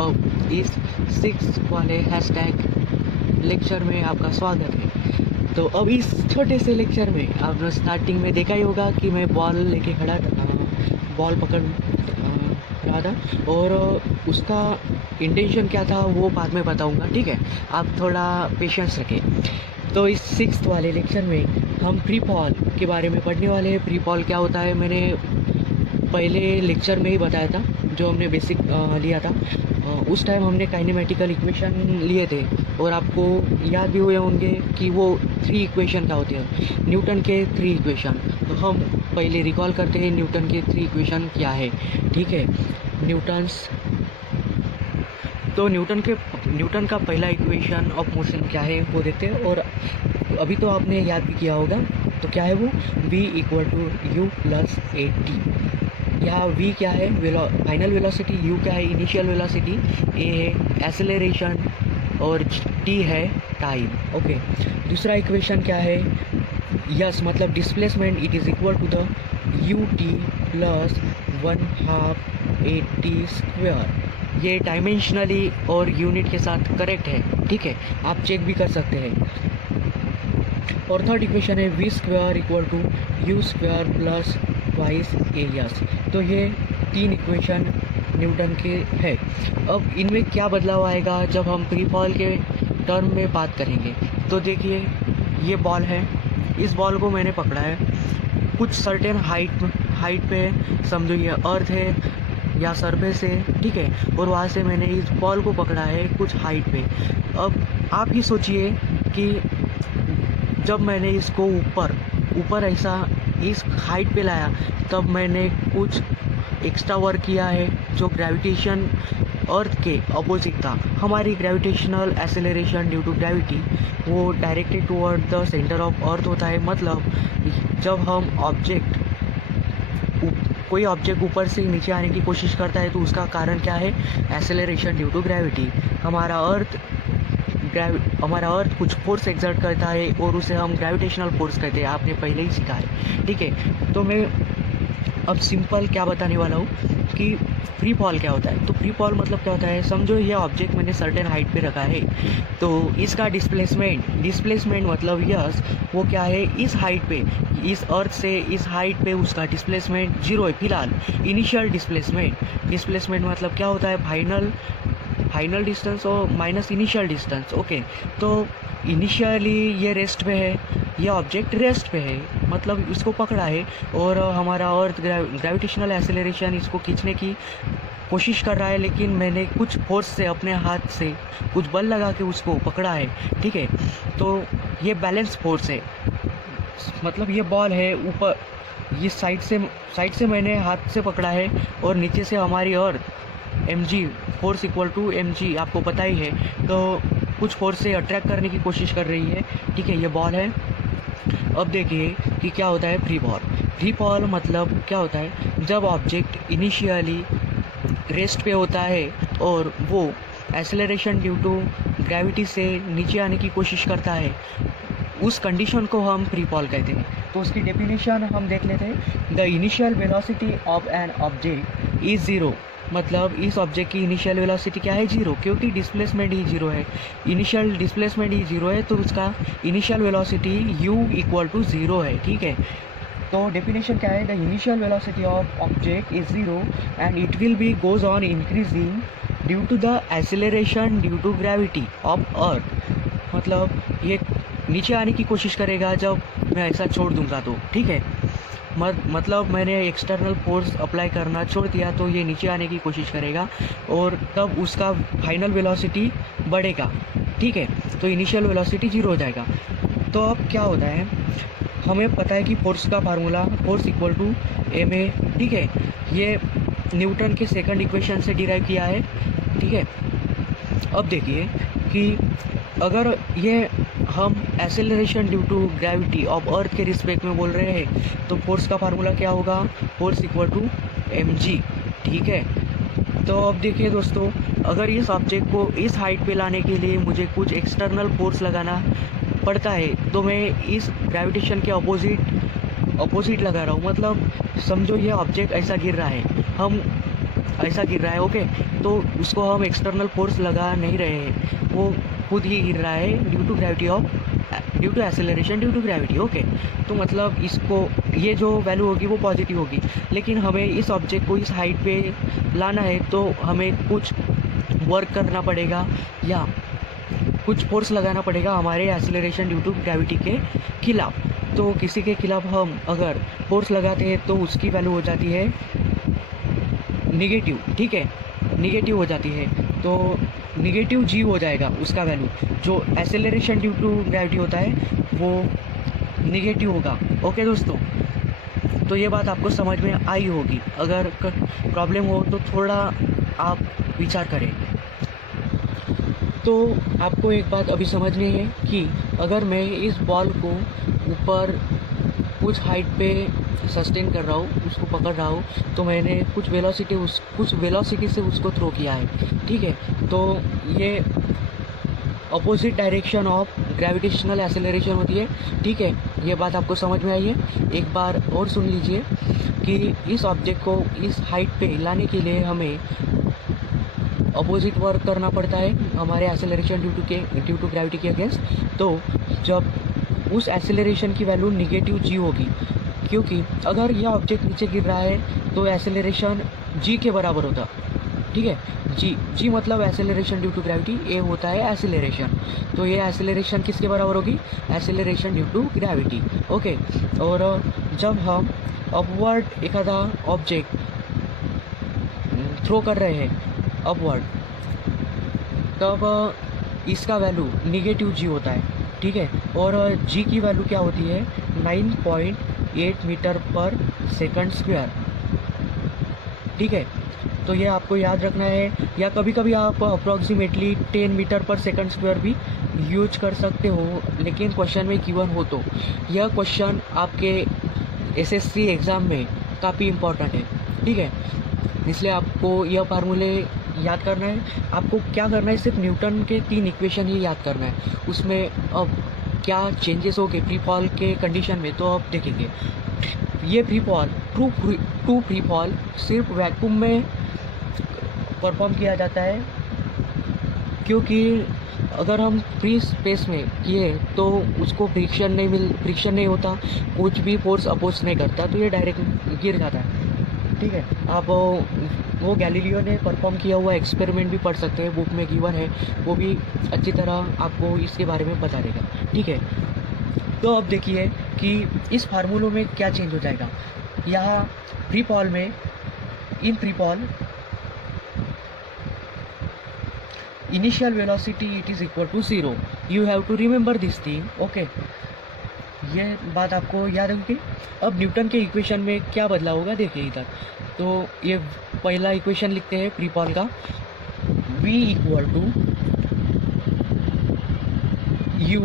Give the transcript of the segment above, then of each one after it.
अब इस 6 वाले हैशटैग लेक्चर में आपका स्वागत है। तो अब इस छोटे से लेक्चर में आपने स्टार्टिंग में देखा ही होगा कि मैं बॉल लेके खड़ा था, बॉल पकड़ रहा था और उसका इंटेंशन क्या था वो बाद में बताऊंगा, ठीक है। आप थोड़ा पेशेंस रखें। तो इस 6 वाले लेक्चर में हम प्री पॉल के बारे में पढ़ने वाले हैं। प्री पॉल क्या होता है मैंने पहले लेक्चर में ही बताया था, जो हमने बेसिक लिया था। उस टाइम हमने काइनेमेटिकल इक्वेशन लिए थे और आपको याद भी हुए होंगे कि वो 3 इक्वेशन क्या होते हैं, न्यूटन के 3 इक्वेशन। तो हम पहले रिकॉल करते हैं न्यूटन के 3 इक्वेशन क्या है, ठीक है। न्यूटन का पहला इक्वेशन ऑफ मोशन क्या है वो देखते हैं। और अभी तो आपने याद भी किया होगा, तो क्या है वो, v = u + at। यहाँ v क्या है, फाइनल वेलोसिटी, u क्या है, इनिशियल वेलोसिटी, a है एक्सेलरेशन और t है टाइम। ओके, दूसरा इक्वेशन क्या है, यस मतलब displacement, it is equal to the ut + 1/2 at²। ये डायमेंशनली और यूनिट के साथ करेक्ट है, ठीक है, आप चेक भी कर सकते हैं। और थर्ड इक्वेशन है v² = u² + ट्वाइस एरियास। तो ये 3 इक्वेशन न्यूटन के है। अब इनमें क्या बदलाव आएगा जब हम प्री पॉल के टर्म में बात करेंगे। तो देखिए, ये बॉल है, इस बॉल को मैंने पकड़ा है कुछ सर्टेन हाइट पे, समझो ये अर्थ है या सरफेस है, ठीक है, और वहाँ से मैंने इस बॉल को पकड़ा है कुछ हाइट पे। अब आप ही सोचिए कि जब मैंने इसको ऊपर ऐसा इस हाइट पे लाया, तब मैंने कुछ एक्स्ट्रा वर्क किया है जो ग्रेविटेशन अर्थ के अपोजिट था। हमारी gravitational acceleration due to gravity वो directed toward the centre of earth होता है। मतलब जब हम कोई ऑब्जेक्ट ऊपर से नीचे आने की कोशिश करता है तो उसका कारण क्या है, एक्सेलरेशन ड्यू टू ग्रेविटी। हमारा अर्थ कुछ फोर्स एक्सर्ट करता है और उसे हम ग्रेविटेशनल फोर्स कहते हैं, आपने पहले ही सीखा है, ठीक है। तो मैं अब सिंपल क्या बताने वाला हूँ कि फ्री फॉल क्या होता है। तो फ्री फॉल मतलब क्या होता है, समझो ये ऑब्जेक्ट मैंने सर्टेन हाइट पे रखा है, तो इसका डिस्प्लेसमेंट मतलब यस वो क्या है, इस हाइट पे, इस अर्थ से इस हाइट पे उसका डिस्प्लेसमेंट 0 है फिलहाल। इनिशियल डिस्प्लेसमेंट मतलब क्या होता है, फाइनल डिस्टेंस और माइनस इनिशियल डिस्टेंस। ओके, तो इनिशियली ये रेस्ट पे है, ये ऑब्जेक्ट रेस्ट पे है, मतलब इसको पकड़ा है और हमारा अर्थ ग्रेविटेशनल एक्सेलरेशन इसको खींचने की कोशिश कर रहा है, लेकिन मैंने कुछ फोर्स से अपने हाथ से कुछ बल लगा के उसको पकड़ा है, ठीक है। तो ये बैलेंस फोर्स है, मतलब ये बॉल है ऊपर, ये साइड से मैंने हाथ से पकड़ा है और नीचे से हमारी अर्थ mg, फोर्स = mg, आपको पता ही है। तो कुछ फोर्स से अट्रैक्ट करने की कोशिश कर रही है, ठीक है, ये बॉल है। अब देखिए कि क्या होता है फ्री फॉल मतलब क्या होता है, जब ऑब्जेक्ट इनिशियली रेस्ट पे होता है और वो एक्सेलरेशन ड्यू टू ग्रेविटी से नीचे आने की कोशिश करता है, उस कंडीशन को हम फ्री फॉल कहते हैं। तो उसकी डेफिनेशन हम देख लेते हैं। The initial velocity of an object is 0। मतलब इस ऑब्जेक्ट की इनिशियल वेलोसिटी क्या है, 0, क्योंकि डिस्प्लेसमेंट ही 0 है, इनिशियल डिस्प्लेसमेंट ही 0 है, तो उसका इनिशियल वेलोसिटी u = 0 है, ठीक है। तो डेफिनेशन क्या है, the initial velocity of object is 0 and it will be goes on increasing due to the acceleration due to gravity of earth. मतलब ये नीचे आने की कोशिश करेगा जब मैं ऐसा छोड़ दूंगा तो, ठीक है। मतलब मैंने एक्सटर्नल फोर्स अप्लाई करना छोड़ दिया तो ये नीचे आने की कोशिश करेगा और तब उसका फाइनल वेलोसिटी बढ़ेगा, ठीक है। तो इनिशियल वेलोसिटी 0 हो जाएगा। तो अब क्या होता है, हमें पता है कि फोर्स का फार्मूला, फोर्स = ma, ठीक है, ये न्यूटन के सेकंड इक्वेशन से डिराइव किया है, ठीक है। अब देखिए कि अगर ये हम acceleration due to gravity of earth के रिस्पेक्ट में बोल रहे हैं, तो फोर्स का फार्मूला क्या होगा, फोर्स = mg, ठीक है। तो अब देखिए दोस्तों, अगर इस ऑब्जेक्ट को इस हाइट पे लाने के लिए मुझे कुछ एक्सटर्नल फोर्स लगाना पड़ता है, तो मैं इस ग्रेविटेशन के अपोजिट लगा रहा हूँ। मतलब समझो ये ऑब्जेक्ट ऐसा गिर रहा है, हम ऐसा गिर रहा है, ओके, तो उसको हम एक्सटर्नल फोर्स लगा नहीं रहे हैं, वो खुद ही गिर रहा है due to acceleration due to gravity, okay. तो मतलब इसको ये जो वैल्यू होगी वो पॉजिटिव होगी, लेकिन हमें इस ऑब्जेक्ट को इस हाइट पे लाना है तो हमें कुछ वर्क करना पड़ेगा या कुछ फोर्स लगाना पड़ेगा हमारे एक्सेलरेशन ड्यू टू ग्रेविटी के खिलाफ। तो किसी के खिलाफ हम अगर फोर्स लगाते हैं तो उसकी वैल्यू हो जाती है निगेटिव, ठीक है, निगेटिव हो जाती है, तो निगेटिव जी हो जाएगा उसका वैल्यू। जो एक्सेलरेशन ड्यू टू ग्रेविटी होता है वो निगेटिव होगा, ओके दोस्तों। तो ये बात आपको समझ में आई होगी, अगर प्रॉब्लम हो तो थोड़ा आप विचार करें। तो आपको एक बात अभी समझनी है कि अगर मैं इस बॉल को ऊपर कुछ हाइट पे सस्टेन कर रहा हूँ, उसको पकड़ रहा हूँ, तो मैंने कुछ वेलोसिटी से उसको थ्रो किया है, ठीक है। तो ये opposite direction of gravitational acceleration होती है, ठीक है। ये बात आपको समझ में आई है। एक बार और सुन लीजिए कि इस ऑब्जेक्ट को इस हाइट पे लाने के लिए हमें अपोजिट वर्क करना पड़ता है हमारे एक्सेलरेशन ड्यू टू ग्रेविटी के अगेंस्ट। तो जब उस एक्सेलरेशन की वैल्यू निगेटिव जी होगी, क्योंकि अगर यह ऑब्जेक्ट नीचे गिर रहा है तो एक्सेलरेशन जी के बराबर होता, ठीक है। जी मतलब acceleration due to gravity, a होता है एक्सेलरेशन। तो ये एक्सेलरेशन किसके बराबर होगी? Acceleration due to gravity, okay. और जब हम अपवर्ड एक आधा ऑब्जेक्ट थ्रो कर रहे हैं अपवर्ड, तब इसका वैल्यू निगेटिव जी होता है, ठीक है। और जी की वैल्यू क्या होती है? 9.8 मीटर पर सेकंड स्क्वायर, ठीक है। तो ये आपको याद रखना है, या कभी कभी आप अप्रॉक्सीमेटली 10 मीटर पर सेकंड स्क्वायर भी यूज कर सकते हो, लेकिन क्वेश्चन में गिवन हो तो। यह क्वेश्चन आपके एसएससी एग्ज़ाम में काफ़ी इम्पोर्टेंट है, ठीक है। इसलिए आपको यह फार्मूले याद करना है। आपको क्या करना है? सिर्फ न्यूटन के 3 इक्वेशन ही याद करना है। उसमें अब क्या चेंजेस हो गए फ्री फॉल के कंडीशन में, तो अब देखेंगे। ये free fall true free fall सिर्फ वैक्यूम में परफॉर्म किया जाता है, क्योंकि अगर हम फ्री स्पेस में किए तो उसको फ्रिक्शन नहीं होता, कुछ भी फोर्स अपोज नहीं करता, तो ये डायरेक्ट गिर जाता है, ठीक है। आप वो गैलीलियो ने परफॉर्म किया हुआ एक्सपेरिमेंट भी पढ़ सकते हैं, बुक में गिवन है, वो भी अच्छी तरह आपको इसके बारे में बता देगा, ठीक है। तो अब देखिए कि इस फार्मूलों में क्या चेंज हो जाएगा। यहाँ फ्री फॉल में, in free fall initial velocity it is equal to 0। You have to remember this thing, okay. ये बात आपको याद होगी। अब न्यूटन के इक्वेशन में क्या बदला होगा देखिए इधर। तो ये पहला इक्वेशन लिखते हैं फ्री फॉल का, v equal to u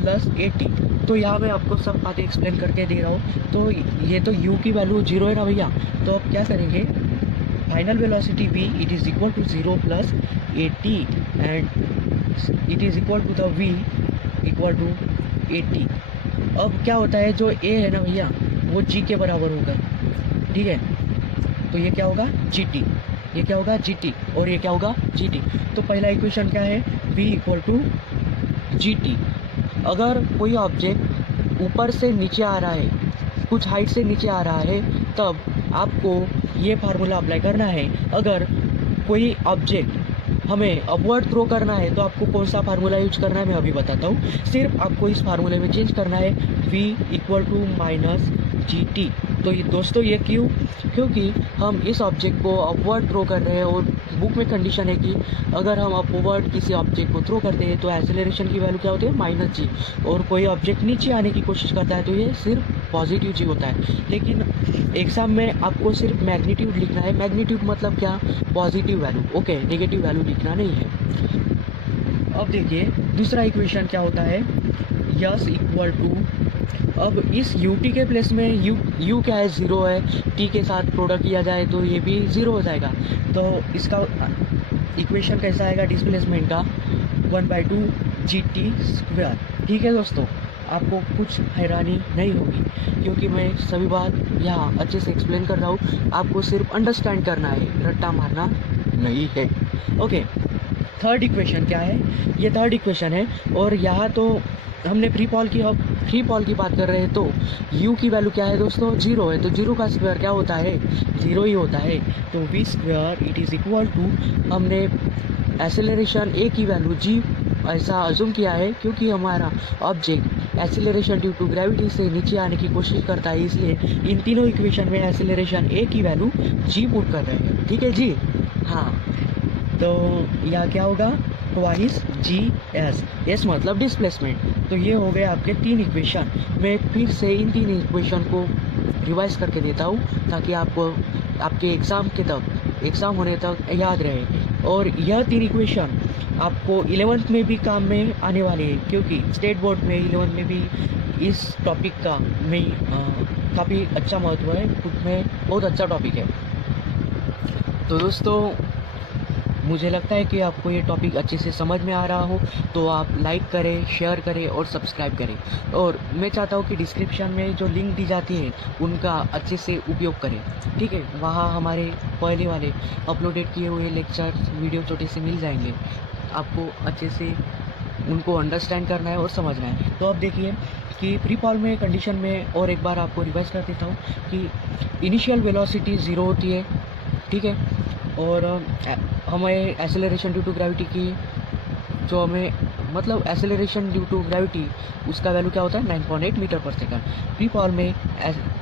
plus AT। तो यहाँ मैं आपको सब बातें एक्सप्लेन करके दे रहा हूँ। तो ये तो u की वैल्यू 0 है ना भैया, तो अब क्या करेंगे? Final velocity v it is equal to 0 plus AT and it is equal to the v equal to AT। अब क्या होता है, जो a है ना भैया वो g के बराबर होगा, ठीक है। तो ये क्या होगा? GT, ये क्या होगा? GT, और ये क्या होगा? GT। तो पहला इक्वेशन क्या है? v equal to GT। अगर कोई ऑब्जेक्ट ऊपर से नीचे आ रहा है, कुछ हाइट से नीचे आ रहा है, तब आपको ये फार्मूला अप्लाई करना है। अगर कोई ऑब्जेक्ट हमें अपवर्ड थ्रो करना है तो आपको कौन सा फार्मूला यूज करना है मैं अभी बताता हूँ। सिर्फ आपको इस फार्मूले में चेंज करना है, v equal to minus GT। तो ये दोस्तों ये क्यों? क्योंकि हम इस ऑब्जेक्ट को अपवर्ड थ्रो कर रहे हैं, और बुक में कंडीशन है कि अगर हम अपवर्ड किसी ऑब्जेक्ट को थ्रो करते हैं तो एक्सेलरेशन की वैल्यू क्या होती है? माइनस जी। और कोई ऑब्जेक्ट नीचे आने की कोशिश करता है तो ये सिर्फ पॉजिटिव जी होता है। लेकिन एग्जाम में आपको सिर्फ मैग्नीट्यूड लिखना है। मैग्नीट्यूड मतलब क्या? Positive value, okay, negative value लिखना नहीं है। अब देखिए दूसरा इक्वेशन क्या होता है, यस इक्वल टू, अब इस ut के प्लेस में u क्या है? 0 है, t के साथ प्रोडक्ट किया जाए तो ये भी 0 हो जाएगा। तो इसका इक्वेशन कैसा आएगा डिस्प्लेसमेंट का? 1/2 GT स्क्वायर, ठीक है दोस्तों। आपको कुछ हैरानी नहीं होगी, क्योंकि मैं सभी बात यहाँ अच्छे से एक्सप्लेन कर रहा हूँ। आपको सिर्फ अंडरस्टैंड करना है, रट्टा मारना नहीं है। ओके, थर्ड इक्वेशन क्या है? ये थर्ड इक्वेशन है, और यहाँ तो हमने फ्री फॉल की बात कर रहे हैं, तो u की वैल्यू क्या है दोस्तों? 0 है, तो 0 का स्क्वायर क्या होता है? 0 ही होता है। तो v square it is equal to, हमने एक्सेलरेशन a की वैल्यू g ऐसा अज्यूम किया है, क्योंकि हमारा object acceleration due to gravity से नीचे आने की कोशिश करता है, इसलिए इन तीनों इक्वेशन में एक्सेलरेशन a की वैल्यू g पुट कर रहे हैं। ठीक है जी? हाँ, तो यह क्या होगा? ट्वाइस जी एस मतलब डिस्प्लेसमेंट। तो ये हो गए आपके 3 इक्वेशन। मैं फिर से इन 3 इक्वेशन को रिवाइज करके देता हूँ, ताकि आपको आपके एग्ज़ाम होने तक याद रहे। और यह 3 इक्वेशन आपको 11th में भी काम में आने वाले हैं, क्योंकि स्टेट बोर्ड में 11th में भी इस टॉपिक का काफ़ी अच्छा महत्व है, खुद में बहुत अच्छा टॉपिक है। तो दोस्तों, मुझे लगता है कि आपको ये टॉपिक अच्छे से समझ में आ रहा हो, तो आप लाइक करें, शेयर करें और सब्सक्राइब करें। और मैं चाहता हूँ कि डिस्क्रिप्शन में जो लिंक दी जाती है उनका अच्छे से उपयोग करें। ठीक है? वहाँ हमारे पहले वाले अपलोडेड किए हुए लेक्चर वीडियो छोटे से मिल जाएंगे। आपको अच्छे से उनको अंडरस्टैंड करना है और समझना है। तो अब देखिए कि फ्री फॉल में कंडीशन में और एक बार आपको रिवाइज कर देता हूँ कि इनिशियल वेलोसिटी 0 होती है। ठीक है? और हमें एक्सेलरेशन ड्यू टू ग्रेविटी की जो हमें मतलब एक्सेलरेशन ड्यू टू ग्रेविटी उसका वैल्यू क्या होता है? 9.8 मीटर पर सेकंड। फ्री फॉल में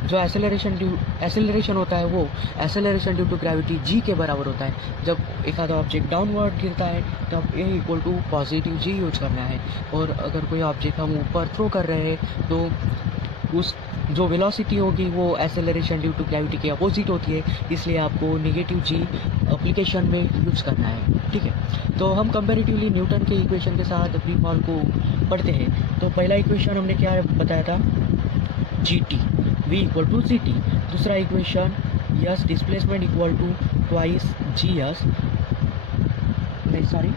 जो एक्सेलरेशन होता है वो acceleration due to gravity g के बराबर होता है। जब एक आधा ऑब्जेक्ट डाउनवर्ड गिरता है तब a equal to positive g use करना है, और अगर कोई ऑब्जेक्ट हम ऊपर थ्रो कर रहे हैं तो उस जो वेलोसिटी होगी वो एक्सेलरेशन ड्यू टू ग्रेविटी के अपोजिट होती है, इसलिए आपको नेगेटिव जी एप्लीकेशन में यूज़ करना है। ठीक है? तो हम कंपैरेटिवली न्यूटन के इक्वेशन के साथ फ्री फॉल को पढ़ते हैं। तो पहला इक्वेशन हमने क्या बताया था? G T, V equal to C T. दूसरा equation S displacement equal to twice G S, sorry.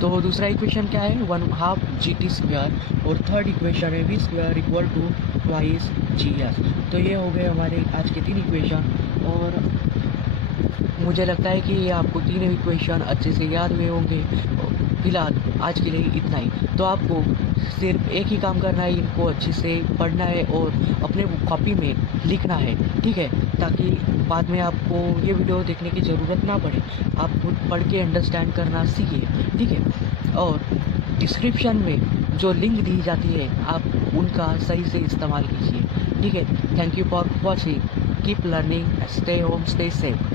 तो दूसरा इक्वेशन क्या है? 1/2 जी टी स्क्वायर। और थर्ड इक्वेशन है V square equal to twice G S. तो ये हो गए हमारे आज के 3 इक्वेशन, और मुझे लगता है कि ये आपको 3 इक्वेशन अच्छे से याद हुए होंगे। फिलहाल आज के लिए इतना ही। तो आपको सिर्फ एक ही काम करना है, इनको अच्छे से पढ़ना है और अपने कॉपी में लिखना है। ठीक है? ताकि बाद में आपको ये वीडियो देखने की ज़रूरत ना पड़े, आप खुद पढ़ के अंडरस्टैंड करना सीखिए। ठीक है? और डिस्क्रिप्शन में जो लिंक दी जाती है आप उनका सही से इस्तेमाल कीजिए। ठीक है? Thank you for watching, keep learning, stay home, stay safe.